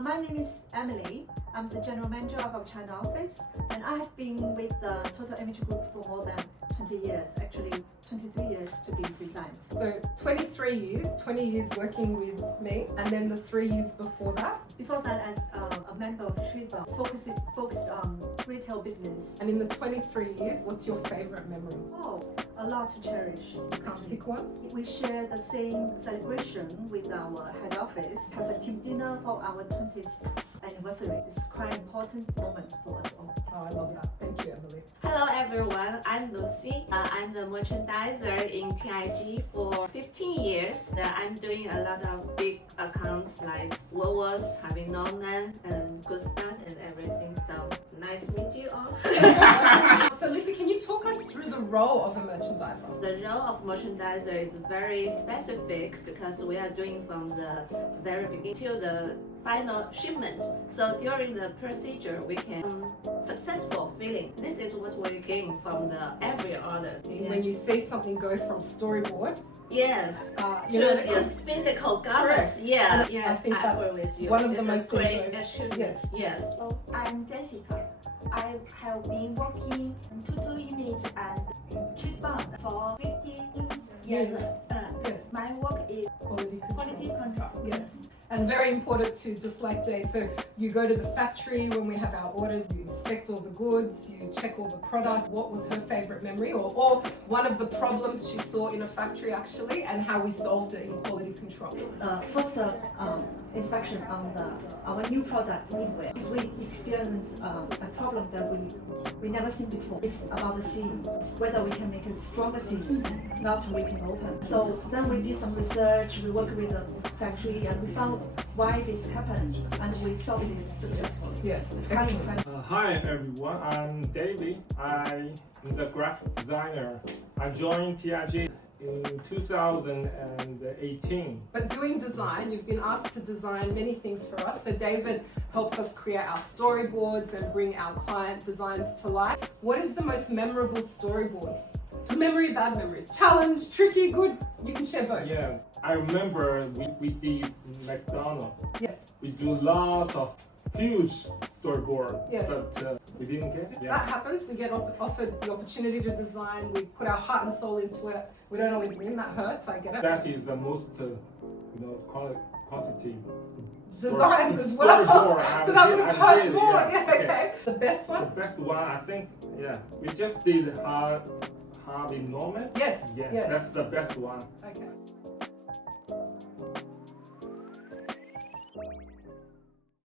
My name is Emily. I'm the General Manager of our China office, and I have been with the Total Image Group for more than 20 years, actually 23 years to be precise. So 23 years, 20 years working with me, and then the 3 years before that. Before that, as a member of Trade focused on retail business. And in the 23 years, what's your favorite memory? Oh, a lot to cherish. You can't pick one? We share the same celebration with our head office, have a team dinner for our 20th anniversary. It's quite an important moment for us all. Oh, I love that. Thank you, Emily. Hello everyone, I'm Lucy. I'm the merchandiser in TIG for 15 years. I'm doing a lot of big accounts like Woolworths, Harvey Norman, and Good Start and everything. So nice to meet you all. So Lucy, can you talk us through the role of a merchandiser? The role of merchandiser is very specific because we are doing from the very beginning till the final shipment. So during the procedure, we can successful feeling. This is what we gain from the every order. When you see something go from storyboard, yes, you to know, the physical garments. Yeah, and yes, I think I agree that's with you. one of the It's most a great enjoyable. achievement. Yes. So I'm Jessica. I have been working in Total Image and Trade for 15 years. Yes. My work is Quality control. Yes. And very important to, just like Jane, so you go to the factory when we have our orders, you inspect all the goods, you check all the products. What was her favorite memory or one of the problems she saw in a factory actually, and how we solved it in quality control? First inspection on our new product knitwear. Because we experienced a problem that we never seen before. It's about the seam, whether we can make a stronger seam, not ripping open. So then we did some research, we worked with the factory, and we found why this happened, and we solved it successfully. Yes, It's quite impressive. Hi everyone, I'm David. I'm the graphic designer. I joined TIG in 2018. But doing design, you've been asked to design many things for us. So David helps us create our storyboards and bring our client designs to life. What is the most memorable storyboard? Memory, bad memory, challenge, tricky, good. You can share both. Yeah, I remember we did McDonald's. Yes. We do lots of huge storyboard, Yes. but we didn't get it. That happens. We get offered the opportunity to design. We put our heart and soul into it. We don't always win. That hurts. I get it. That is the most, quantity. Designs as well. Storyboard. So that would have hurt did, more. yeah. Yeah, okay. The best The one? best one, I think, yeah. We just did Harvey Norman. Yes. Yeah, Yes. that's the best one. Okay.